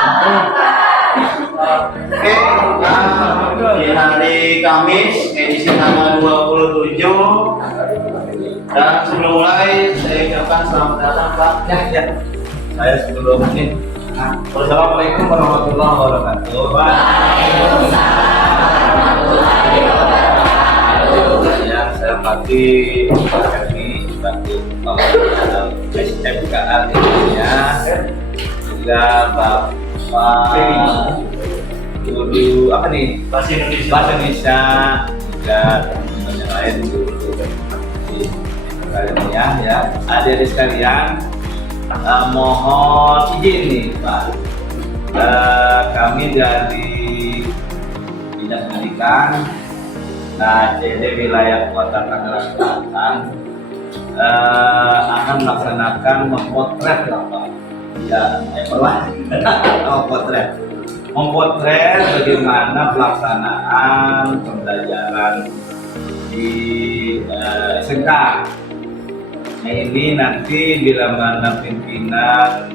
Oke, di hari Kamis edisi tanggal 27. Dan sebelum mulai saya ucapkan selamat datang Pak. Ya. Saya sebelum ini. Assalamualaikum warahmatullahi wabarakatuh. Yang saya hormati Pak ini selaku kepala SMKA Indonesia, juga Bapak Guru apa nih? Bahasa Indonesia, juga teman-teman yang lain guru sekalian ya, adik-adik sekalian, mohon izin nih Pak, kami dari Dinas Pendidikan CD wilayah Kota Tangerang Selatan akan melaksanakan memotret Pak, ya, memotret bagaimana pelaksanaan pembelajaran di SMK. Nah, ini nanti bila mana pimpinan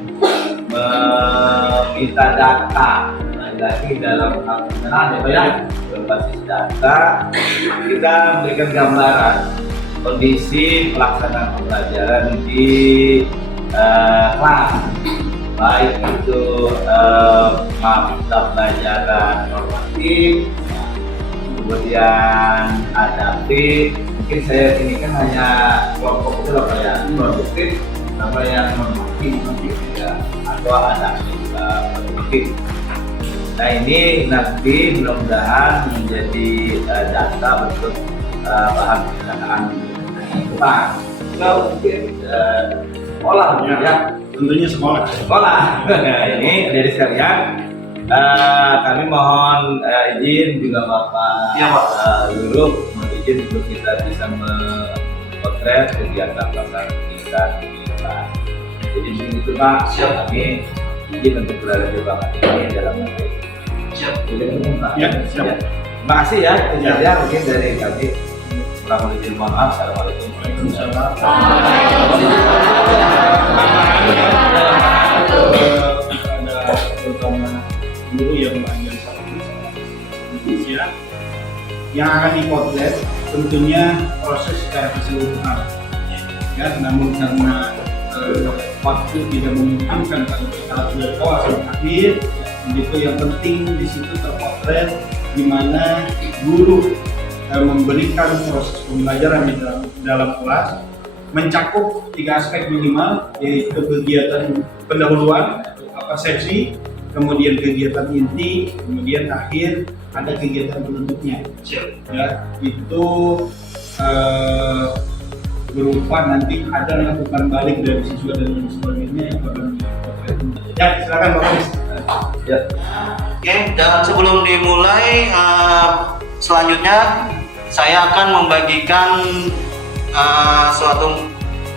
meminta data lagi dalam hal penggunaan ya, berbasis data, kita memberikan gambaran kondisi pelaksanaan pembelajaran di kelas, baik itu mata pelajaran normatif, kemudian adaptif. Mungkin saya ini kan hanya kelompok itu apa ya, produktif sama yang normatif ya, atau adaptif produktif. Nah, ini nanti mudah-mudahan menjadi data bentuk bahan pelaksanaan depan. Kalau mungkin sekolah ya, tentunya sekolah. Ini dari sekalian, kami mohon izin juga Bapak Guru mohon izin untuk kita bisa memotret kegiatan pelaksanaan kita di kelas. Jadi begitu Pak, kami izin untuk berada di belakang ini dalam materi. Siap. Ya, siap. Terima kasih ya, ya. Mungkin dari kami. Kurang izin, mohon maaf. Assalamualaikum. Waalaikumsalam. Terutama guru yang mengajar Indonesia yang akan dipotret tentunya proses secara keseluruhan. Ya, namun karena waktu tidak memungkinkan kalau kita sudah kawasan akhir, begitu yang penting di situ terpotret di mana guru memberikan proses pembelajaran di dalam kelas mencakup 3 aspek minimal, yaitu kegiatan pendahuluan atau persepsi, kemudian kegiatan inti, kemudian akhir ada kegiatan penutupnya. Ya, itu berupa nanti ada lakukan balik dari siswa dan sebagainya yang akan dipotret. Ya, silakan Bapak Mis. Ya. Oke, dan sebelum dimulai, selanjutnya saya akan membagikan suatu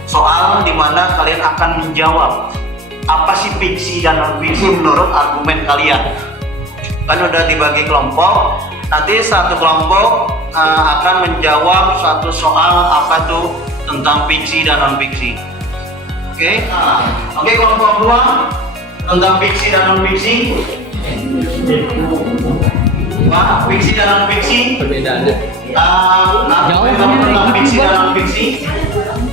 soal di mana kalian akan menjawab apa sih fiksi dan non fiksi menurut argumen kalian. Kan udah dibagi kelompok, nanti satu kelompok akan menjawab satu soal apa tuh tentang fiksi dan non fiksi. Oke, kelompok 2 tentang fiksi dan non fiksi. Wah, fiksi dan non fiksi Perbedaannya tentang fiksi dan non fiksi.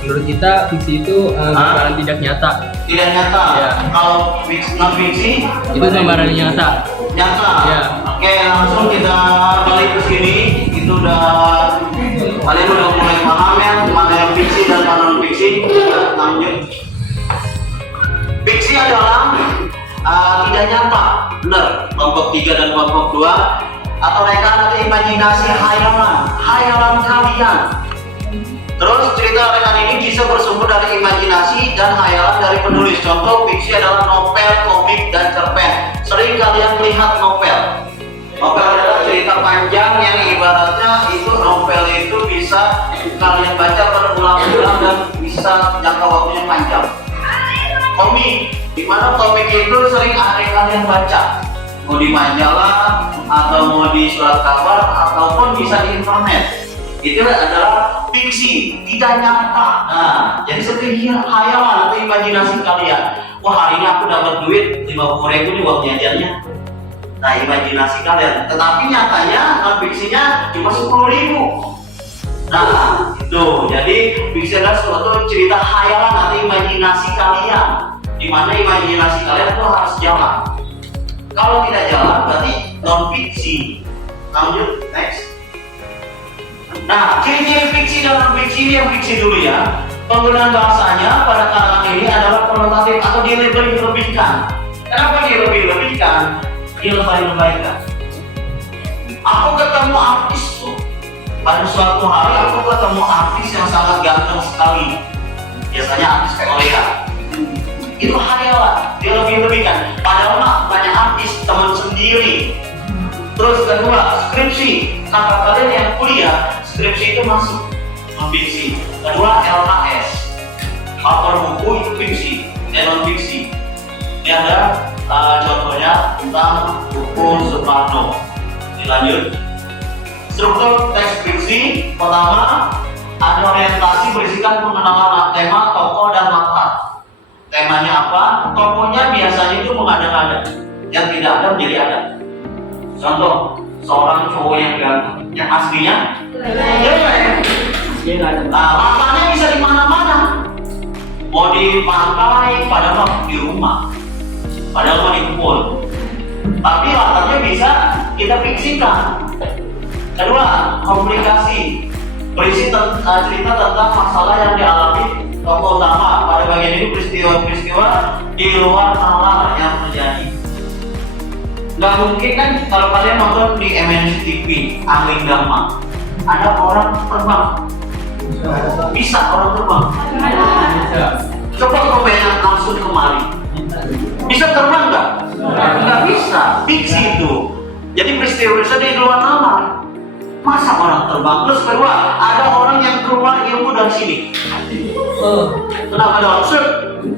menurut kita fiksi itu gambaran tidak nyata. Tidak nyata. Ya. Kalau non fiksi Itu gambaran nyata. nyata. Ya. Oke, langsung kita balik ke sini. Itu kalian udah mulai paham ya mana yang fiksi dan mana non fiksi. Lanjut. Fiksi adalah tidak nyata, benar. Kelompok 3 dan kelompok 2 atau reka imajinasi hayalan kalian. Terus cerita rekan ini bisa bersumber dari imajinasi dan hayalan dari penulis. Contoh fiksi adalah novel, komik, dan cerpen. Sering kalian lihat novel. Novel adalah cerita panjang yang ibaratnya itu novel itu bisa kalian baca berulang-ulang dan bisa jangka waktunya panjang. Komik, di mana komik itu sering kalian baca, mau di majalah atau mau di surat kabar ataupun bisa di internet. Itu adalah fiksi, tidak nyata. Nah, jadi seperti hayalan atau imajinasi kalian. wah hari ini aku dapat duit 50.000 nih uang jajannya. Nah, imajinasi kalian. Tetapi nyatanya non fiksinya cuma 10.000. Nah, itu. Jadi fiksi adalah suatu cerita khayalan atau imajinasi kalian, di mana imajinasi kalian itu harus jalan. Kalau tidak jalan berarti non fiksi. Lanjut, next. Nah, ciri-ciri fiksi dan non fiksi ini yang fiksi dulu ya. Penggunaan bahasanya pada karangan ini adalah konotatif atau dilebih-lebihkan. Kenapa dilebih-lebihkan? Dilebay-lebaykan. Aku ketemu artis tuh. Pada suatu hari aku ketemu artis yang sangat ganteng sekali. Biasanya artis Korea. Itu khayalan, dilebih-lebihkan. Padahal mah banyak artis teman sendiri. Terus kedua, skripsi. Kakak kalian yang kuliah, skripsi itu masuk non-fiksi. Kedua, LKS. Autor buku itu fiksi, non-fiksi. Ini ada contohnya tentang buku Soekarno. Dilanjut. Struktur teks fiksi pertama ada orientasi berisikan pengenalan tema, tokoh, dan latar. Temanya apa? Tokohnya biasanya itu mengada-ngada, yang tidak ada menjadi ada. Contoh, seorang cowok yang ganteng, yang aslinya jelek. Nah, latarnya bisa di mana-mana. Mau di pantai, padahal di rumah, padahal di kebun. Tapi latarnya bisa kita fiksikan. Kedua, komunikasi berisi cerita tentang masalah yang dialami tokoh utama. Pada bagian ini peristiwa-peristiwa di luar nalar yang terjadi. Gak mungkin kan kalau kalian nonton di MNC TV, Angling Dama, ada orang terbang. Bisa orang terbang. Coba kau bayangkan langsung kemari. Bisa terbang nggak? Nggak bisa. Fiksi itu. Jadi peristiwa-peristiwa di luar nalar. Masa orang terbang? Terus kedua, ada orang yang keluar ilmu dari sini. Kenapa ada set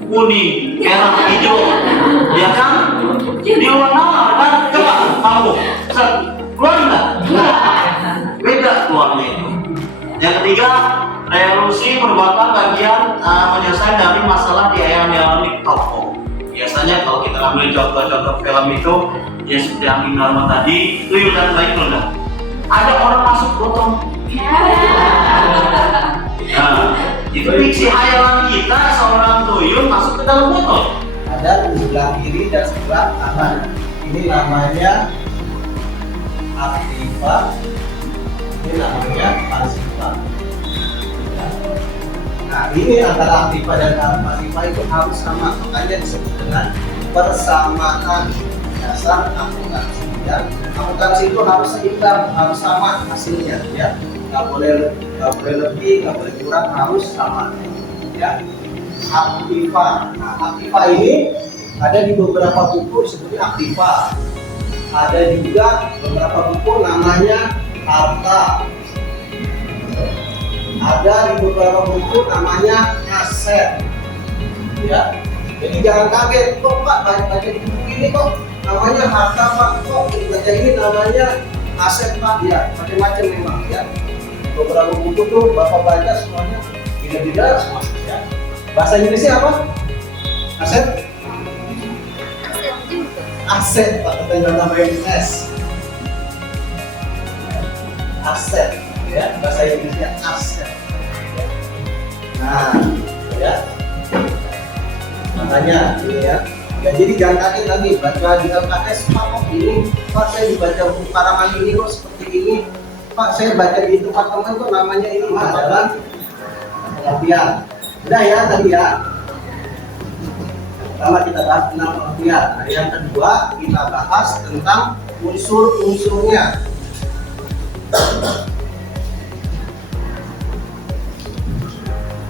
kuning, merah, hijau, ya kan? Di luar nalar kan? Coba kamu set keluar nggak? Beda keluarnya itu. Yang ketiga, revolusi merupakan bagian penyelesaian dari masalah yang dialami tokoh. Biasanya kalau kita ambil contoh-contoh film itu, ya seperti Angling Dharma tadi, Tuyul dan Baikul. Ada orang masuk botol. Nah, itu fiksi hayalan kita, seorang tuyul masuk ke dalam botol. Ada di sebelah kiri dan sebelah kanan. Ini namanya aktiva, ini namanya pasiva. Nah, ini antara aktiva dan pasiva itu harus sama, makanya disebut dengan persamaan dasar akuntansi. Ya, akuntansi itu harus seimbang, harus sama hasilnya, ya. Nggak boleh lebih, nggak boleh kurang, harus sama. Ya, aktiva. Nah, aktiva ini ada di beberapa buku seperti aktiva. Ada juga beberapa buku namanya harta. Ada di beberapa buku namanya aset. Ya, jadi jangan kaget, kok Pak baca di buku ini kok namanya harta Pak, kok baca ini namanya aset Pak, ya macam-macam memang ya. Beberapa buku tuh Bapak baca semuanya beda-beda semua ya. Bahasa Inggrisnya apa? Aset? Aset Pak, kita nambahin S. Aset ya, bahasa Inggrisnya aset. Nah, ya. Makanya ini ya. Ya, jadi jangan kaget lagi baca di LKS, Pak kok ini, Pak saya dibaca buku karangan ini kok seperti ini, Pak saya baca di tempat teman kok namanya ini adalah pengertian. Udah ya tadi ya. Pertama kita bahas tentang pengertian. Nah, yang kedua kita bahas tentang unsur-unsurnya.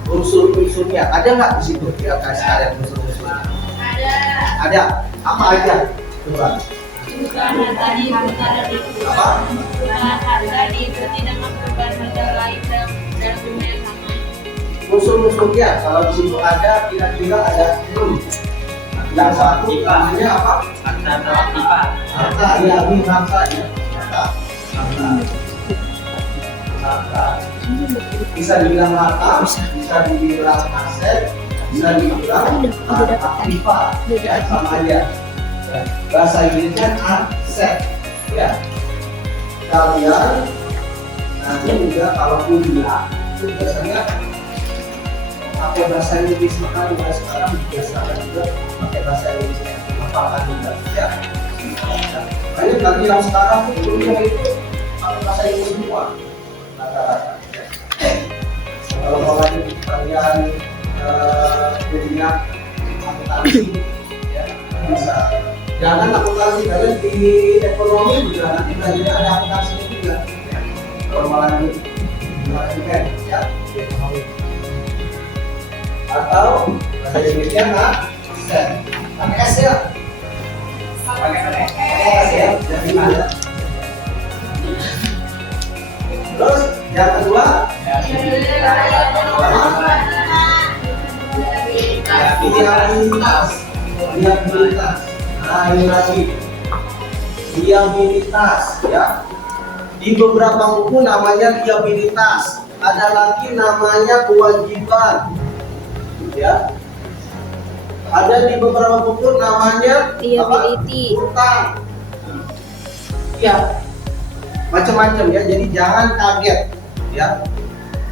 Unsur-unsurnya ada nggak di situ di LKS kalian unsur-unsurnya? Ada. Apa aja? Coba. Bukan tadi ada di Apa? harga diikuti dengan perubahan harga lain dalam dunia yang sama. Unsur-unsurnya kalau di situ ada kira-kira ada 6. Yang satu namanya apa? Harta. Ya, ini harta ya. Harta. Bisa dibilang harta, bisa dibilang aset, bisa dibilang aktiva, ya sama aja. Ya. Bahasa Inggrisnya aset, ya. Kalian nanti juga kalau kuliah itu biasanya pakai bahasa Inggris, maka juga sekarang biasakan juga pakai bahasa Inggris yang hafalkan juga, ya. Makanya nanti yang sekarang tuh kuliah itu pakai bahasa Inggris semua rata-rata. Kalau mau lagi kalian kuliah akuntansi, ya bisa. Jangan akuntansi kalian di ekonomi juga nanti belajarnya ada akuntansi juga. Kalau mau lagi ya di ekonomi. Atau bahasa Inggrisnya aset, pakai S ya. Pakai S ya. Jadi ada. Terus yang kedua, liabilitas. Nah ini lagi liabilitas, ya. Di beberapa buku namanya liabilitas, ada lagi namanya kewajiban, ya. Ada di beberapa buku namanya Liability. Utang, ya. Macam-macam ya, jadi jangan kaget, ya.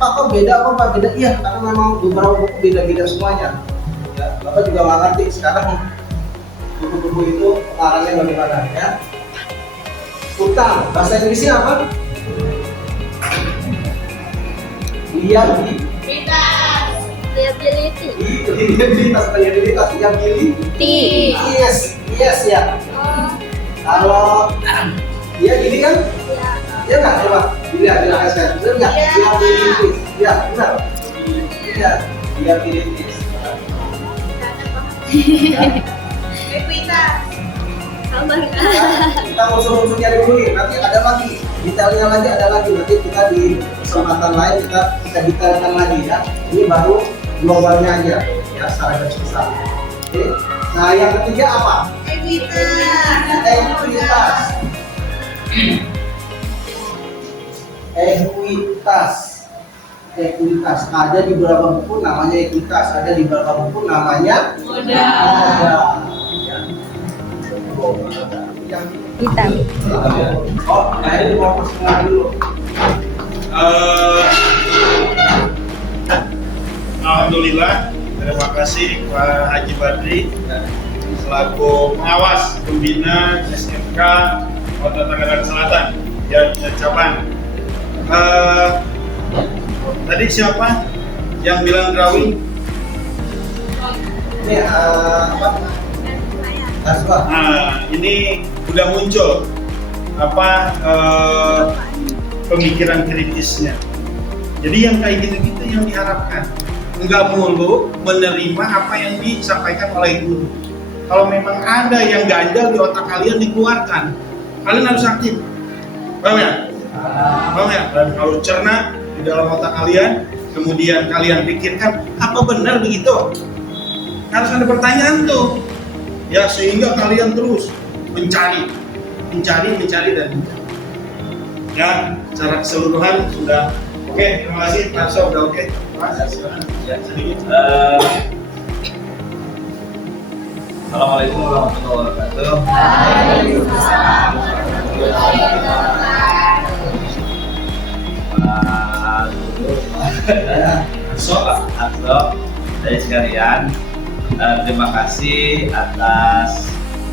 Pak kok beda, Pak beda? Iya, karena memang beberapa buku beda-beda semuanya. Ya, Bapak juga nggak ngerti sekarang buku-buku itu pengarangnya bagaimana, ya. Utang, bahasa Inggrisnya apa? Liability. Liabilitas, yes ya. Kalau dia gini kan? Ya nggak, coba dilihat saya, benar nggak? Liabilities, ya benar. Iya, liabilities. Kita unsur-unsur nyari dulu nih, nanti ada lagi detailnya lagi, ada lagi nanti kita di kesempatan lain kita detailkan lagi, ya. Ini baru globalnya aja, ya secara garis besar. Oke. Nah yang ketiga apa? Ekuitas. Ada di beberapa buku namanya ekuitas, ada di beberapa buku namanya modal. Hitam. Oh, nah ini mau persengaja dulu. Alhamdulillah, terima kasih Pak Haji Badri selaku pengawas pembina SMK Kota Tangerang Selatan dan cabang. Tadi siapa yang bilang drawing? Ini apa? Tasbah. Nah, ini udah muncul pemikiran kritisnya. Jadi yang kayak gitu-gitu yang diharapkan. Enggak mulu menerima apa yang disampaikan oleh guru. Kalau memang ada yang ganjal di otak kalian, dikeluarkan. Kalian harus aktif. Paham ya? Paham ya? Dan harus cerna di dalam otak kalian. Kemudian kalian pikirkan, apa benar begitu? Harus ada pertanyaan tuh. Ya, sehingga kalian terus mencari dan mencari. Ya, secara keseluruhan sudah oke. Terima kasih, Pak Arso, udah oke. Mas, silakan. Ya, sedikit. Assalamualaikum warahmatullahi wabarakatuh. Atau dari sekalian, terima kasih atas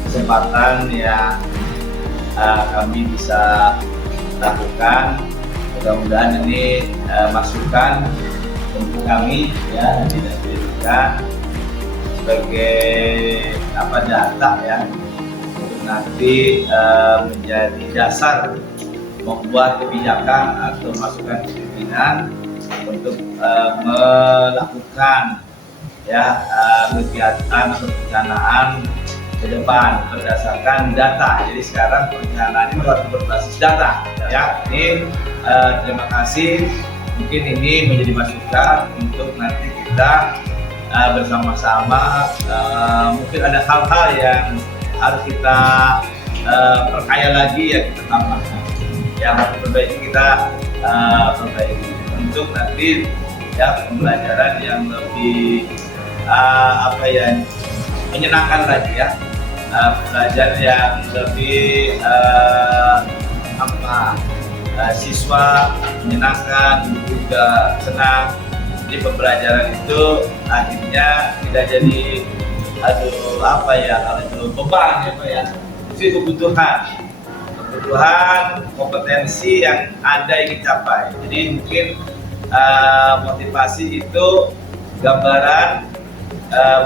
kesempatan yang kami bisa lakukan. Mudah-mudahan ini masukan untuk kami ya Dinas Pendidikan sebagai data ya untuk nanti menjadi dasar membuat kebijakan atau masukan pimpinan untuk melakukan ya kegiatan atau perencanaan ke depan berdasarkan data. Jadi sekarang perencanaan ini harus berbasis data ya. Ini terima kasih, mungkin ini menjadi masukan untuk nanti kita bersama-sama mungkin ada hal-hal yang harus kita perkaya lagi ya, kita tambahkan yang harus perbaiki, kita perbaiki untuk nanti ya pembelajaran yang lebih apa ya, menyenangkan lagi ya. Belajar yang lebih siswa menyenangkan, guru juga senang. Jadi pembelajaran itu akhirnya tidak jadi kalau itu beban ya Pak ya. Itu kebutuhan kompetensi yang Anda ingin capai. Jadi mungkin motivasi itu gambaran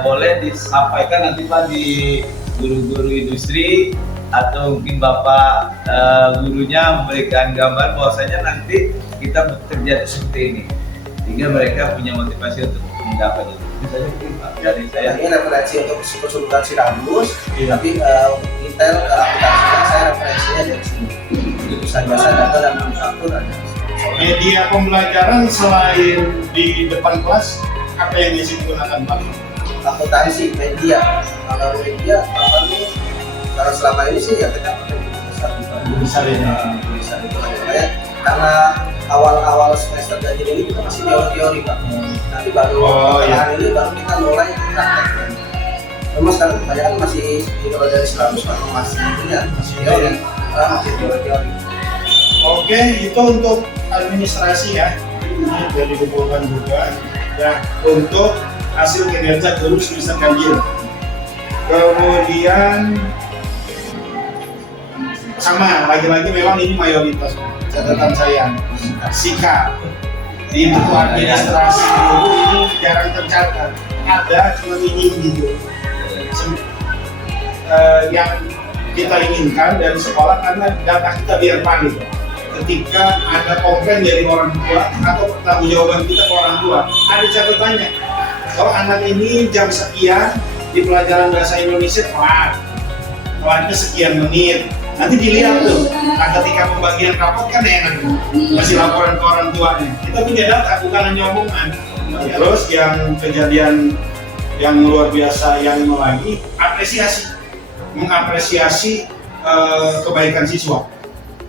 boleh disampaikan nanti Pak di guru-guru industri, atau mungkin Bapak gurunya memberikan gambar bahwasanya nanti kita bekerja seperti ini, sehingga mereka punya motivasi untuk menggapai itu. Misalnya mungkin Pak dari saya ini referensi untuk konsultasi rambus, tapi untuk detail akuntansi saya referensinya dari sini. Jadi bisa jasa data dan manufaktur ada. Media pembelajaran selain di depan kelas, apa yang biasa digunakan Pak? Akuntansi, media. Kalau media, apa nih? Kalau selama ini sih ya kita pakai buku besar itu aja. Karena awal semester gaji ini kita masih teori Pak. Nanti baru hari ini baru kita mulai praktek. Memang sekarang kebanyakan masih kalau dari silabus masih teori. Oke, itu untuk administrasi ya. Ini dari dikumpulkan juga ya untuk hasil kinerja guru semester ganjil. Kemudian sama lagi-lagi memang ini mayoritas catatan saya sikap di buku administrasi guru ini jarang tercatat, ada cuma ini gitu. Yang kita inginkan dari sekolah karena data kita biar valid. Ketika ada komplain dari orang tua atau pertanggungjawaban kita ke orang tua, ada catatannya. Kalau anak ini jam sekian di pelajaran bahasa Indonesia telatnya sekian menit. Nanti dilihat tuh, ketika pembagian rapot kan enak, masih laporan ke orang tuanya. Kita punya data, bukan hanya omongan. Terus yang kejadian yang luar biasa yang lagi mengapresiasi kebaikan siswa.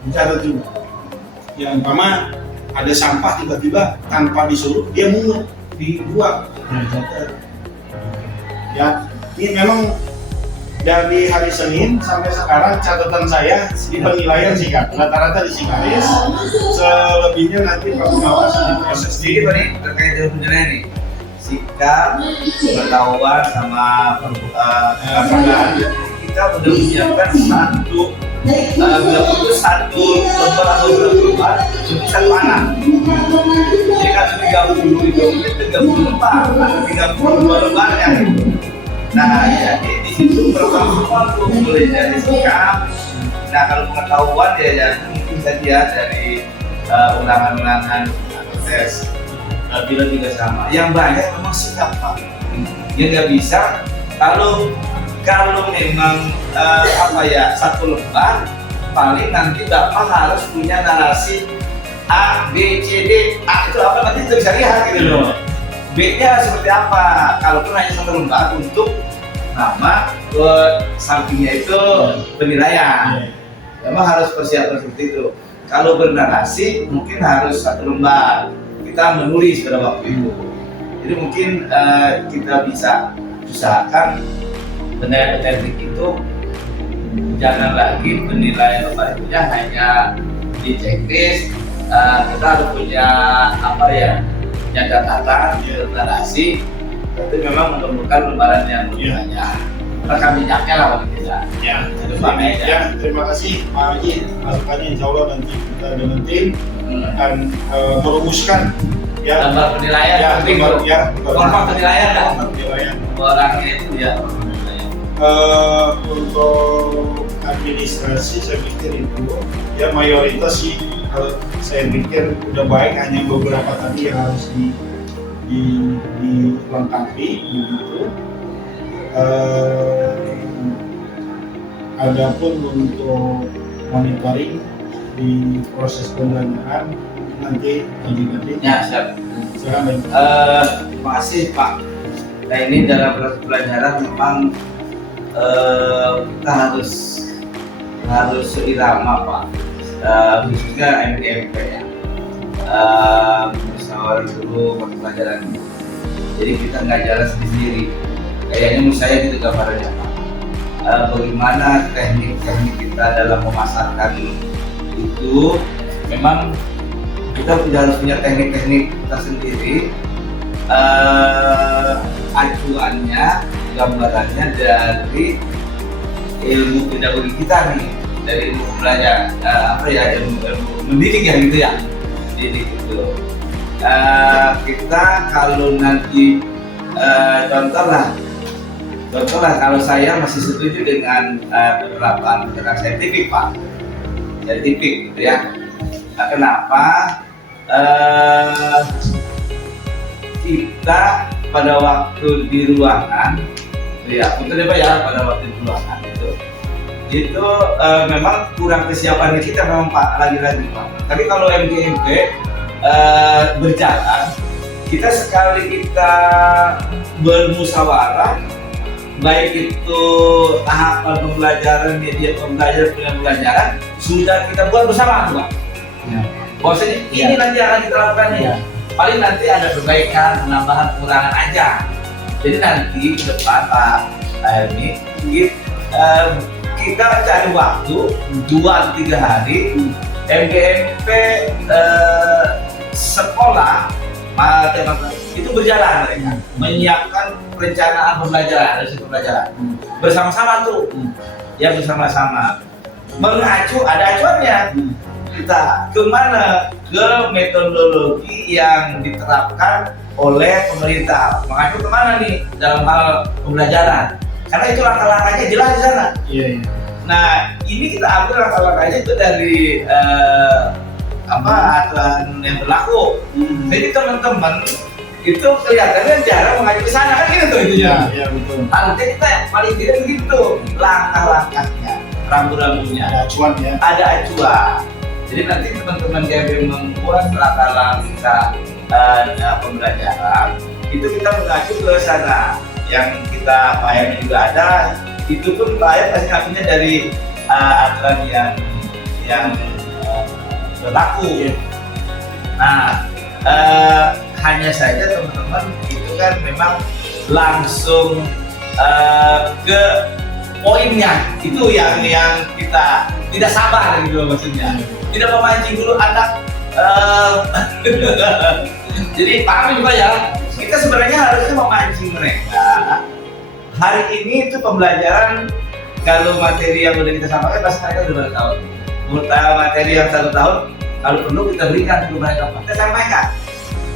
Mencatat juga. Yang umpama ada sampah tiba-tiba tanpa disuruh dia mungut dibuang. Ya, ini memang dari hari Senin sampai sekarang catatan saya di penilaian sikap rata-rata di Sikaris, selebihnya nanti Pak Pengawas di proses Jadi Pak nih terkait dengan penilaian nih, sikap, pengetahuan sama kepekaan, kita sudah menyiapkan satu lembar atau lembar tulisan panah. Jadi kan 30 itu mungkin 30 lembar atau 32 lembarnya. Nah, jadi di situ pertemuan tuh mulai dari sikap. Nah, kalau pengetahuan ya mungkin saja dari ulangan-ulangan atau tes bila juga sama. Yang banyak memang sikap Pak. Ya nggak bisa kalau memang satu lembar paling nanti Bapak harus punya narasi A, B, C, D. A itu apa nanti kita bisa lihat gitu loh. B-nya seperti apa? Kalau pun hanya satu lembar untuk nama, sampingnya itu penilaian. Memang harus persiapan seperti itu. Kalau bernarasi mungkin harus satu lembar. Kita menulis pada waktu itu. Jadi mungkin kita bisa usahakan penilaian itu jangan lagi penilaian lembar itunya hanya di checklist. Kita harus punya catatan, narasi, tapi memang menemukan lembaran yang lebih banyak. Rekam jejaknya lah bagi kita. Terima kasih Pak Haji. Masukannya insya Allah nanti kita dengan tim akan merumuskan lembar penilaian. Format penilaian kan? Orangnya itu ya. Untuk administrasi saya pikir itu ya mayoritas sih saya pikir udah baik, hanya beberapa tadi yang harus dilengkapi begitu. Adapun untuk monitoring di proses pembelajaran nanti Ya, siap. silakan. Terima kasih Pak. Nah ini dalam proses pelajaran memang kita harus seirama Pak, khususnya MDMP ya, musyawarah dulu pelajaran. Jadi kita nggak jalan sendiri. Kayaknya menurut saya gitu gambarannya Pak. Bagaimana teknik-teknik kita dalam memasarkan itu, memang kita harus punya teknik-teknik tersendiri. Acuannya, gambarannya dari ilmu pedagogik kita nih, dari ilmu belajar ilmu mendidik ya gitu ya, mendidik itu. Kita kalau nanti contoh lah kalau saya masih setuju dengan penerapan pendekatan saintifik Pak, saintifik gitu ya. Nah, kenapa kita pada waktu di ruangan ya, betul ya Pak ya, pada waktu di ruangan itu memang kurang kesiapan kita memang Pak, lagi-lagi Pak. Tapi kalau MGMP berjalan, kita sekali kita bermusyawarah, baik itu tahapan pembelajaran, media pembelajaran, pembelajaran sudah kita buat bersama Pak. Ya. Bahwasanya ini nanti akan kita lakukan ya. Paling nanti ada perbaikan, penambahan, pengurangan aja. Jadi nanti ke depan Pak Helmi, kita cari waktu 2-3 hari, MGMP sekolah itu berjalan mereka menyiapkan perencanaan pembelajaran dari pembelajaran bersama-sama tuh, ya bersama-sama mengacu, ada acuannya kita kemana, ke metodologi yang diterapkan oleh pemerintah, mengacu kemana nih dalam hal pembelajaran, karena itu langkah-langkahnya jelas di sana. Nah ini kita ambil langkah-langkahnya itu dari aturan yang berlaku. Jadi teman-teman itu kelihatannya jarang mengacu ke sana kan gitu tuh intinya. Iya betul. Artinya kita paling tidak begitu langkah-langkahnya, rambu-rambunya. Ada acuan ya. Ada acuan. Jadi nanti teman-teman yang membuat langkah-langkah pembelajaran itu kita mengacu ke sana. Yang kita pahami juga ada, itu pun Pak pasti ngambilnya dari aturan yang berlaku. Nah, hanya saja teman-teman itu kan memang langsung ke poinnya, itu yang kita tidak sabar gitu maksudnya. Tidak memancing dulu anak. Jadi paham juga ya. Kita sebenarnya harusnya memancing mereka. Hari ini itu pembelajaran, kalau materi yang udah kita sampaikan pasti mereka sudah tahu. Materi yang 1 tahun, kalau perlu kita berikan ke mereka, kita sampaikan,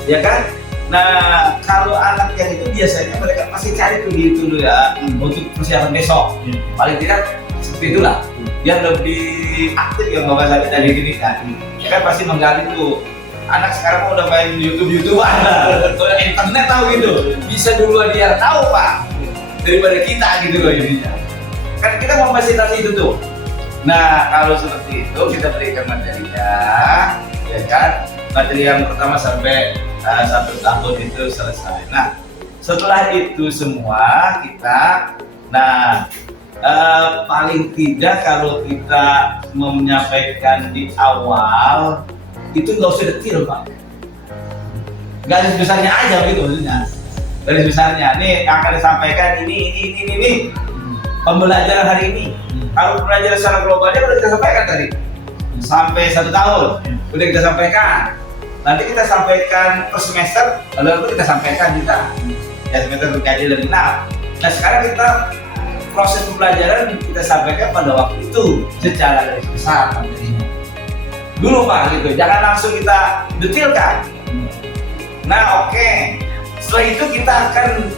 ya kan? Nah, kalau anak yang itu biasanya mereka pasti cari dulu ya untuk persiapan besok. Paling tidak seperti itulah. Biar lebih aktif ya Bapak saya dari gini kan. Ya kan pasti menggali tuh. Anak sekarang udah main YouTube-an, udah internet tahu gitu. Bisa duluan dia tahu Pak daripada kita gitu loh intinya. Kan kita mau fasilitasi itu tuh. Nah kalau seperti itu kita berikan materinya, ya kan, materi yang pertama sampai 1 tahun itu selesai. Nah setelah itu semua kita, paling tidak kalau kita menyampaikan di awal itu nggak usah detail Pak, garis besarnya aja gitu maksudnya. Garis besarnya, nih akan disampaikan ini pembelajaran hari ini. Kalau pembelajaran secara globalnya udah kita sampaikan tadi, sampai 1 tahun udah kita sampaikan. Nanti kita sampaikan per semester, lalu kita sampaikan juga ya semester berkaji lebih genap. Nah sekarang kita proses pembelajaran kita sampaikan pada waktu itu secara garis besar materinya dulu Pak gitu, jangan langsung kita detailkan. Nah oke. Setelah itu kita akan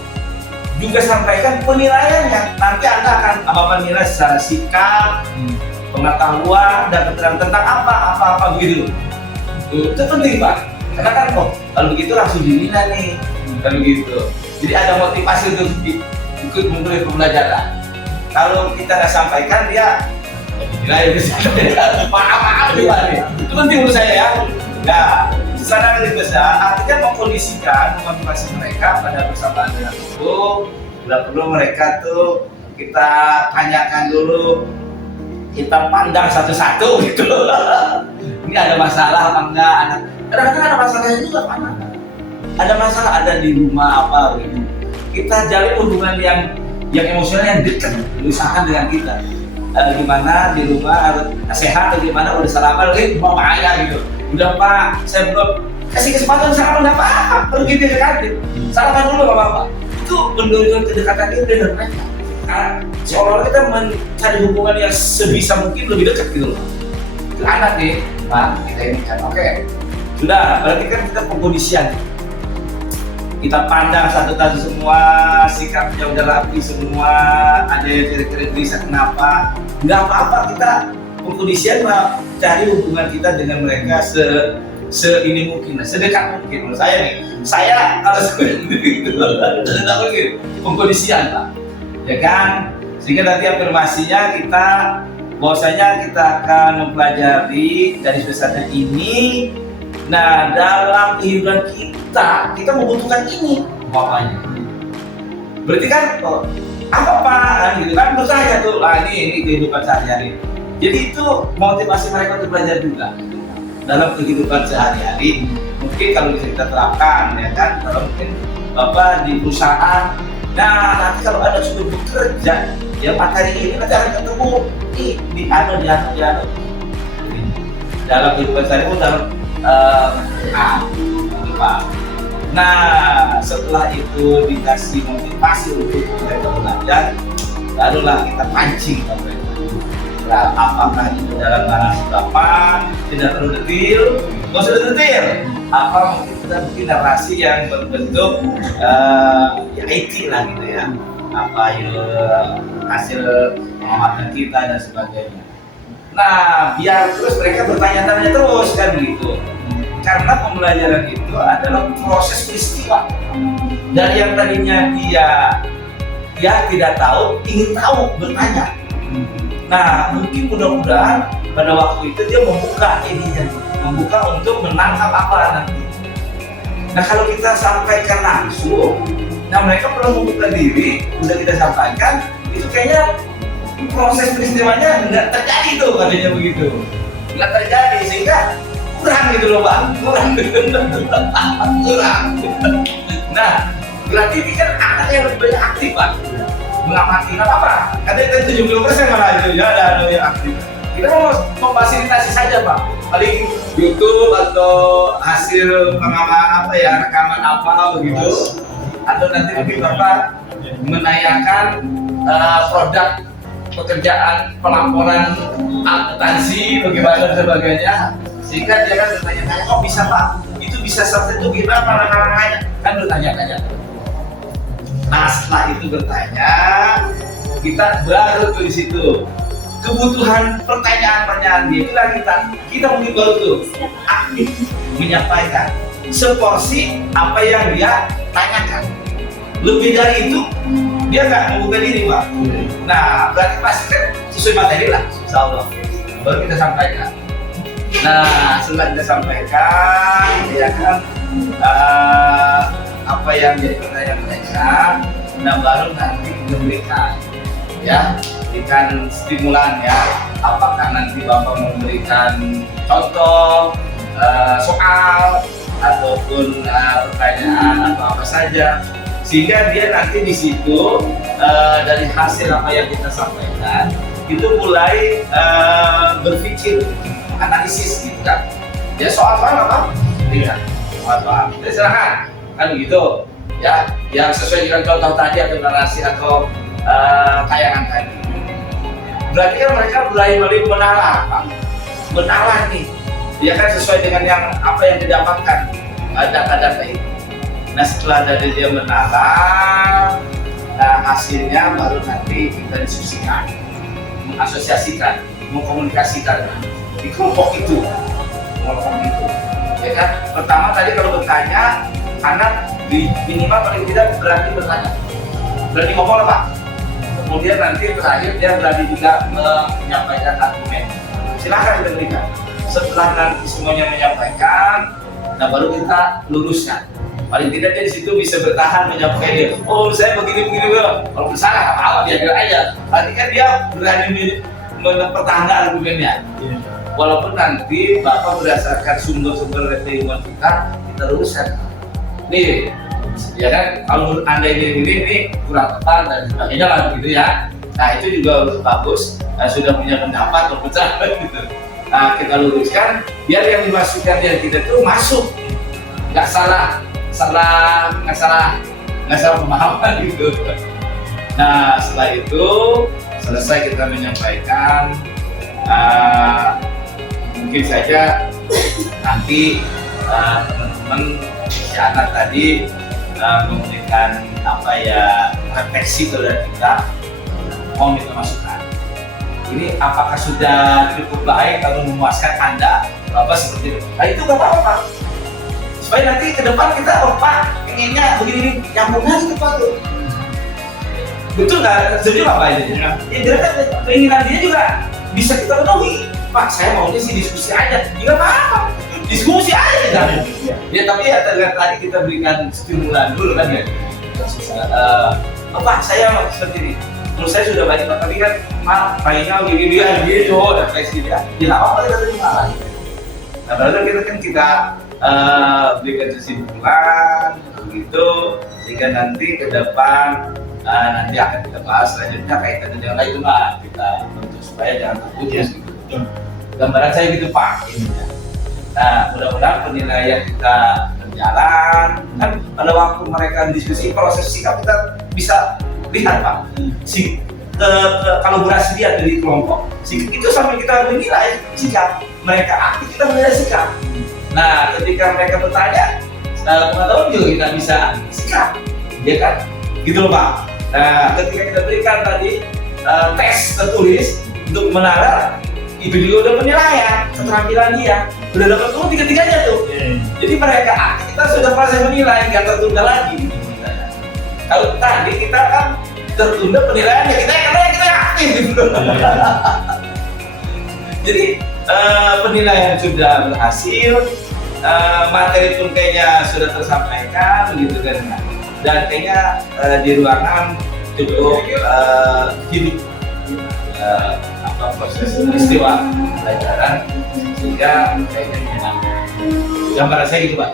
juga sampaikan penilaiannya. Nanti Anda akan menilai secara sikap, pengetahuan, dan keterangan tentang apa begitu. Itu penting Pak. Karena kan kalau begitu langsung dinilai nih, kalau gitu. Jadi ada motivasi untuk ikut memulai pembelajaran. Kalau kita nggak sampaikan dia dinilai maaf nih. Itu penting menurut saya ya. Nah, secara garis besar artinya mengkondisikan motivasi mereka pada bersamaan dengan itu. Bila perlu mereka tuh kita tanyakan dulu, kita pandang satu-satu gitu. Ini ada masalah apa enggak? Kadang-kadang ada masalahnya juga Pak. ada masalah, ada di rumah apa gitu, kita jalin hubungan yang emosional yang dekat, usahakan dengan kita. Gimana di rumah harus sehat atau gimana, udah sarapan lagi mau ayah gitu, udah Pak saya belum kasih kesempatan sarapan, nggak apa-apa, pergi dia dekatin sarapan dulu nggak apa-apa. Itu menunjukkan kedekatan itu dengan mereka. Nah, seolah-olah kita mencari hubungan yang sebisa mungkin lebih dekat gitu loh. Itu anak nih Pak, kita ini kan oke, sudah berarti kan kita pengkondisian, kita pandang satu-satu semua, sikapnya udah rapi semua, ada yang kira-kira bisa kenapa, nggak apa-apa, kita pengkondisian lah, cari hubungan kita dengan mereka ini mungkin, sedekat mungkin. Menurut saya nih, saya kalau seperti itu, tidak mungkin pengkondisian lah, ya kan? Sehingga nanti afirmasinya kita, bahwasanya kita akan mempelajari dari besarnya ini. Nah, dalam kehidupan kita membutuhkan ini bapaknya. Berarti kan apa Pak kan gitu kan, bertanya tuh lah ini kehidupan sehari-hari. Jadi itu motivasi mereka untuk belajar juga dalam kehidupan sehari-hari. Mungkin kalau bisa kita terapkan ya kan, kalau mungkin Bapak di perusahaan, nah nanti kalau ada sudah bekerja ya Pak hari ini nanti akan ketemu di anu dalam kehidupan sehari-hari dalam Pak. Nah, setelah itu dikasih motivasi untuk mereka belajar, barulah kita pancing mereka. Nah, apakah itu dalam narasi Bapak, tidak perlu detail, nggak usah detail. Apa mungkin kita bikin narasi yang berbentuk ya IT lah gitu ya. Apa hasil pengamatan kita dan sebagainya. Nah, biar terus mereka bertanya-tanya terus kan gitu. Karena pembelajaran itu adalah proses peristiwa. Dari yang tadinya dia tidak tahu, ingin tahu, bertanya. Nah, mungkin mudah-mudahan pada waktu itu dia membuka ininya, membuka untuk menangkap apa nanti. Nah, kalau kita sampaikan langsung, nah mereka perlu membuka diri, udah kita sampaikan, itu kayaknya proses peristiwanya nggak terjadi tuh, katanya begitu, nggak terjadi, sehingga kurang gitu loh Pak, kurang. Nah, berarti ini kan anak yang lebih banyak aktif Pak, mengamati apa? Katanya 70% malah itu ya ada yang aktif. Kita mau memfasilitasi saja Pak, paling YouTube atau hasil pengamatan apa ya, rekaman apa begitu, atau nanti mungkin Bapak menayangkan produk pekerjaan pelaporan akuntansi bagaimana dan sebagainya, sehingga dia kan bertanya-tanya, oh bisa Pak, itu bisa seperti itu gimana caranya, kan bertanya-tanya. Nah setelah itu bertanya, kita baru tuh di situ kebutuhan pertanyaan-pertanyaan dia, itulah kita mungkin baru tuh aktif menyampaikan seporsi apa yang dia tanyakan. Lebih dari itu dia nggak membuka diri Pak. Nah berarti pasti kan sesuai materi lah, insya Allah baru kita sampaikan. Nah setelah kita sampaikan ya kan apa yang jadi pertanyaan mereka, nah baru nanti diberikan ya, berikan stimulan ya, apakah nanti Bapak memberikan contoh soal ataupun pertanyaan atau apa saja, sehingga dia nanti di situ dari hasil apa yang kita sampaikan itu mulai berpikir, analisis gitu kan. Ya soal-soal apa? Tidak. Soal-soal. Jadi silakan kan gitu. Ya, yang sesuai dengan contoh tadi atau narasi atau tayangan tadi. Berarti kan mereka mulai menalar, Pak. Menalar nih. Dia kan sesuai dengan yang apa yang didapatkan data-data itu. Nah setelah dari dia menalar, hasilnya baru nanti kita diskusikan, mengasosiasikan, mengkomunikasikan di kelompok itu, ya kan? Pertama tadi kalau bertanya, anak di minimal paling tidak berani bertanya, berani ngomong lah Pak. Kemudian nanti terakhir dia berani juga menyampaikan argumen. Silakan diberikan. Setelah nanti semuanya menyampaikan, nah baru kita luruskan. Paling tidak dia di situ bisa bertahan menyampaikan dia. Oh saya begini. Kalau bersalah apa biar aja. Berarti kan dia berani mempertahankan argumennya. Walaupun nanti Bapak berdasarkan sumber-sumber keilmuan kita luruskan. nih ya kan, kalau menurut anda ini kurang tepat dan sebagainya lah gitu ya. Nah itu juga bagus, sudah punya pendapat berpecah gitu. Nah kita luruskan biar yang dimasukkan yang kita tuh masuk, nggak salah pemahaman gitu. Nah setelah itu selesai kita menyampaikan, mungkin saja nanti teman-teman si anak tadi memberikan refleksi kepada kita, mau minta masukan. Ini apakah sudah cukup baik atau memuaskan Anda? Seperti itu. Nah itu gak apa-apa. Supaya nanti ke depan kita, Pak, pengennya begini, nyambung aja ke Pak tuh. Betul nggak? Setuju nggak Pak ini? Ya jelas keinginan dia juga bisa kita penuhi. Pak, saya maunya sih diskusi aja. Tidak apa-apa. Diskusi aja kan? Ya tapi ya tadi kita berikan stimulan dulu kan ya. Pak, saya seperti ini. Menurut saya sudah banyak, tapi kan kayaknya gini gitu, refleksi dia. Ya nggak apa-apa, kita terima lagi. Nah, padahal kita berikan kesimpulan begitu, sehingga nanti ke depan nanti akan kita bahas selanjutnya kaitan dengan itu lah, kita bentuk supaya jangan terputus gitu. Gambaran saya gitu Pak ini ya. Nah mudah-mudahan penilaian kita berjalan kan, pada waktu mereka diskusi proses sikap kita bisa lihat Pak, kolaborasi dia dari kelompok itu sampai kita menilai sikap mereka aktif, kita menilai sikap. Nah ketika mereka bertanya pengetahuan juga kita bisa sikap, ya kan gitu loh Pak. Nah ketika kita berikan tadi tes tertulis untuk menalar, itu juga udah penilaian keterampilan dia, udah dapat turun tiga-tiganya tuh. Jadi mereka aktif, kita sudah proses menilai, nggak tertunda lagi gitu. Kalau tadi kita kan tertunda penilaiannya, kita aktif gitu. Jadi penilaian sudah berhasil, materi pun kayaknya sudah tersampaikan begitu kan, dan kayaknya di ruangan cukup hidup proses peristiwa pelajaran, sehingga kayaknya menyenangkan. Gambaran saya gitu Pak.